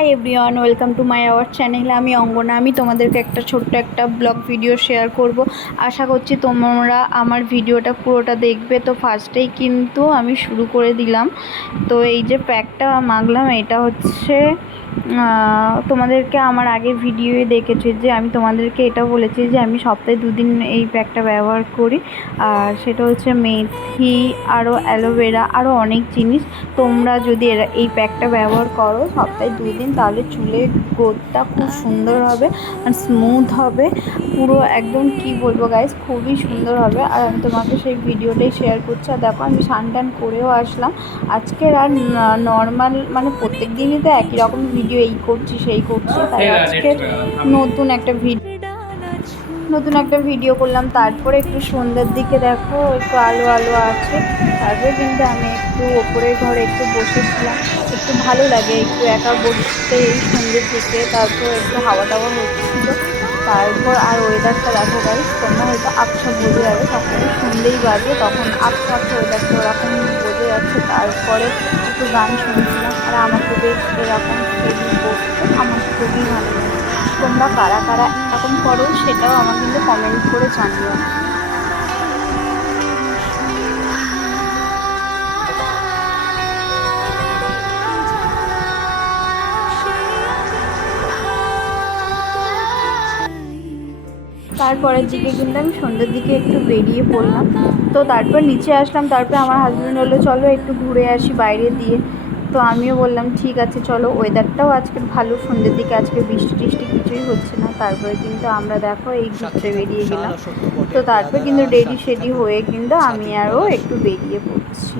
Hi everyone, welcome to my our channel. আমি অঙ্গনা। আমি তোমাদেরকে একটা ছোট্ট একটা ব্লগ ভিডিও শেয়ার করব। আশা করছি তোমরা আমার ভিডিওটা পুরোটা দেখবে। তো ফার্স্টেই কিন্তু আমি শুরু করে দিলাম। তো এই যে প্যাকটা মাখলাম, এটা হচ্ছে তোমাদেরকে আমার আগের ভিডিওয়ে দেখেছি যে আমি তোমাদেরকে এটা বলেছি যে আমি সপ্তাহে 2 দিন এই প্যাকটা ব্যবহার করি। আর সেটা হচ্ছে মেথি, আরও অ্যালোভেরা, আরও অনেক জিনিস। তোমরা যদি এই প্যাকটা ব্যবহার করো সপ্তাহে 2 দিন, তাহলে চুলের গ্রোথটা খুব সুন্দর হবে আর স্মুথ হবে পুরো একদম। কি বলবো গাইজ, খুবই সুন্দর হবে। আর আমি তোমাকে সেই ভিডিওটাই শেয়ার করছি। আর দেখো আমি স্নান করেও আসলাম আজকের। আর নর্মাল মানে প্রত্যেক দিনই তো একই রকম ভিডিও, এই করছি সেই করছি, তাই আজকে নতুন একটা ভিডিও করলাম। তারপরে একটু সন্ধ্যার দিকে দেখো একটু আলো আলো আছে, তারপরে কিন্তু আমি একটু ওপরের ঘরে একটু বসেছিলাম। একটু ভালো লাগে একটু একা বসতে এই সন্ধ্যের দিকে, তারপর একটু হাওয়া টাওয়া হচ্ছিল। তারপর আর ওয়েদারটা দেখো গাইস, তোমরা হয়তো আবছা বোঝে যাবে, তখন সন্ধ্যেই বাজে, তখন আবছা ওয়েদারটা ওরকম বোঝে যাচ্ছে। তারপরে একটু গান শুনছিলাম আর আমার তো বেশ এরকম ফিলিং করছে, আমার খুবই ভালো লাগে। তোমরা কারা কারা এরকম করো সেটাও আমার কিন্তু কমেন্ট করে জানিও। তারপরের দিকে কিন্তু আমি সন্ধ্যের দিকে একটু বেরিয়ে পড়লাম। তো তারপর নিচে আসলাম। তারপরে আমার হাজব্যান্ড হলো চলো একটু ঘুরে আসি বাইরে দিয়ে। তো আমিও বললাম ঠিক আছে চলো। ওয়েদারটাও আজকে ভালো, সন্ধ্যের দিকে আজকে বৃষ্টি টিষ্টি কিছুই হচ্ছে না। তারপরে কিন্তু আমরা দেখো এই ঘুরতে বেরিয়ে গেলাম। তো তারপরে কিন্তু রেডি হয়ে কিন্তু আমি আরও একটু বেরিয়ে পড়ছি।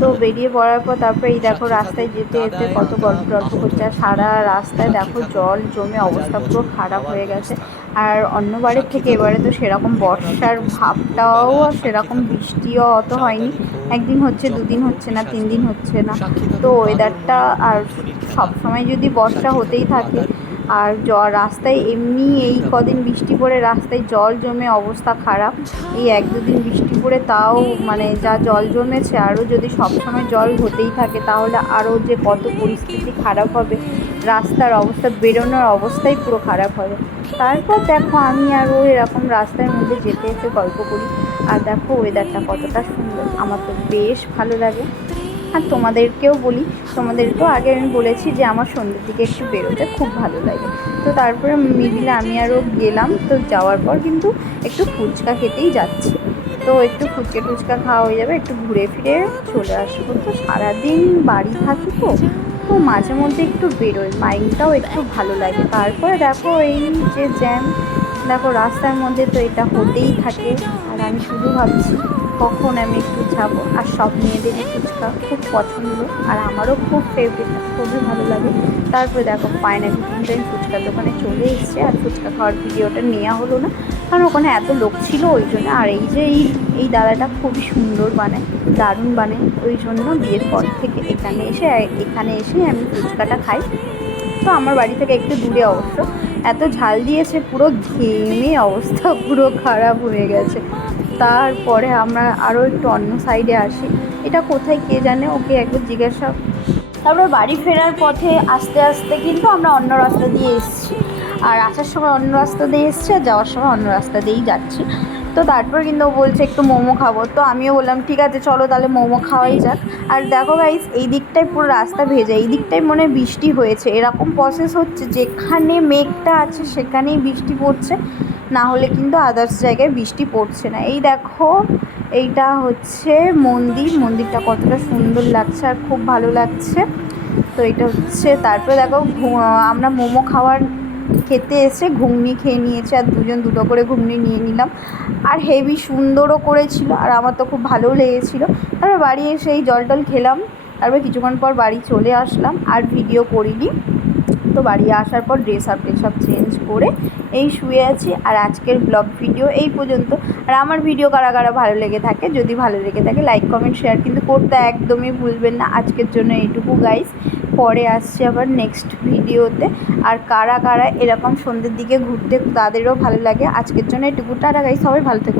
তো বেরিয়ে পড়ার পর তারপরে এই দেখো রাস্তায় যেতে যেতে কত গল্প টল্প করছে। আর সারা রাস্তায় দেখো জল জমে অবস্থা পুরো খারাপ হয়ে গেছে। আর অন্য বারের থেকে এবারে তো সেরকম বর্ষার ভাবটাও আর সেরকম বৃষ্টিও অত হয়নি। একদিন হচ্ছে, 2 দিন হচ্ছে না, 3 দিন হচ্ছে না। তো ওয়েদারটা আর সবসময় যদি বর্ষা হতেই থাকে আর রাস্তায় এমনি এই কদিন বৃষ্টি পড়ে রাস্তায় জল জমে অবস্থা খারাপ। এই 1-2 দিন বৃষ্টি পড়ে তাও মানে যা জল জমেছে, আরও যদি সবসময় জল হতেই থাকে তাহলে আরও যে কত পরিস্থিতি খারাপ হবে, রাস্তার অবস্থা, বেরোনোর অবস্থাই পুরো খারাপ হবে। তারপর দেখো আমি আরও এরকম রাস্তার মধ্যে যেতে যেতে গল্প করি। আর দেখো ওয়েদারটা কতটা সুন্দর, আমার তো বেশ ভালো লাগে। আর তোমাদেরকেও আগে আমি বলেছি যে আমার সন্ধ্যের দিকে একটু বেরোতে খুব ভালো লাগে। তো তারপরে মিডিলে আমি আরও গেলাম। তো যাওয়ার পর কিন্তু একটু ফুচকা খেতেই যাচ্ছি। তো একটু ফুচকা খাওয়া হয়ে যাবে, একটু ঘুরে ফিরে চলে আসবো। তো সারাদিন বাড়ি থাকি তো তো মাঝে মধ্যে একটু বেরোই, মাইন্ডটাও একটু ভালো লাগে। তারপরে দেখো এই যে জ্যাম, দেখো রাস্তার মধ্যে তো এটা হতেই থাকে। আর আমি শুধু ভাবছি কখন আমি একটু যাবো। আর সব মেয়েদেরই ফুচকা খুব পছন্দ, আর আমারও খুব ফেভারিট, খুবই ভালো লাগে। তারপরে দেখো ফাইনালি কিন্তু আমি ফুচকার দোকানে চলে এসেছি। আর ফুচকা খাওয়ার ভিডিওটা নেওয়া হলো না, কারণ ওখানে এত লোক ছিল ওই জন্য। আর এই যে এই দাদাটা খুবই সুন্দর বানায়, দারুণ বানায়, ওই জন্য বিয়ের পর থেকে এখানে এসে আমি ফুচকাটা খাই। তো আমার বাড়ি থেকে একটু দূরে অবশ্য। এত ঝাল দিয়েছে পুরো ঘেমে অবস্থা পুরো খারাপ হয়ে গেছে। তারপরে আমরা আরও একটু অন্য সাইডে আসি, এটা কোথায় কে জানে, ওকে একবার জিজ্ঞাসা। তারপরে বাড়ি ফেরার পথে আস্তে আস্তে কিন্তু আমরা অন্য রাস্তা দিয়ে এসেছি। আর আসার সময় অন্য রাস্তা দিয়ে এসেছি, আর যাওয়ার সময় অন্য রাস্তা দিয়েই যাচ্ছি। তো তারপর কিন্তু ও বলছে একটু মোমো খাবো। তো আমিও বললাম ঠিক আছে চলো তাহলে মোমো খাওয়াই যাক। আর দেখো গাইস, এই দিকটায় পুরো রাস্তা ভেজা, এই দিকটায় মনে বৃষ্টি হয়েছে, এরকম প্রসেস হচ্ছে। যেখানে মেঘটা আছে সেখানেই বৃষ্টি পড়ছে, না হলে কিন্তু আদার্স জায়গায় বৃষ্টি পড়ছে না। এই দেখো এইটা হচ্ছে মন্দিরটা কতটা সুন্দর লাগছে আর খুব ভালো লাগছে। তো এটা হচ্ছে, তারপরে দেখো আমরা মোমো খেতে এসে ঘুগনি খেয়ে নিয়েছি, আর দুজন দুটো করে ঘুগনি নিয়ে নিলাম। আর হেভি সুন্দরও করেছিল, আর আমার তো খুব ভালোও লেগেছিলো। তারপর বাড়ি এসে এই জল টল খেলাম। তারপর কিছুক্ষণ পর বাড়ি চলে আসলাম, আর ভিডিও করিনি। তো বাড়ি আসার পর ড্রেস আপ চেঞ্জ করে এই শুয়ে আছি। আর আজকের ব্লগ ভিডিও এই পর্যন্ত। আর আমার ভিডিও কারা কারা ভালো লেগে থাকে, যদি ভালো লেগে থাকে লাইক কমেন্ট শেয়ার কিন্তু করতে একদমই ভুলবেন না। আজকের জন্য এইটুকু গাইস, পরে আসছি আবার নেক্সট ভিডিওতে। আর কারা কারা এরকম সন্ধ্যের দিকে ঘুরতে তাদেরও ভালো লাগে। আজকের জন্য এইটুকু, টাটা গাইস, সবাই ভালো থেকো।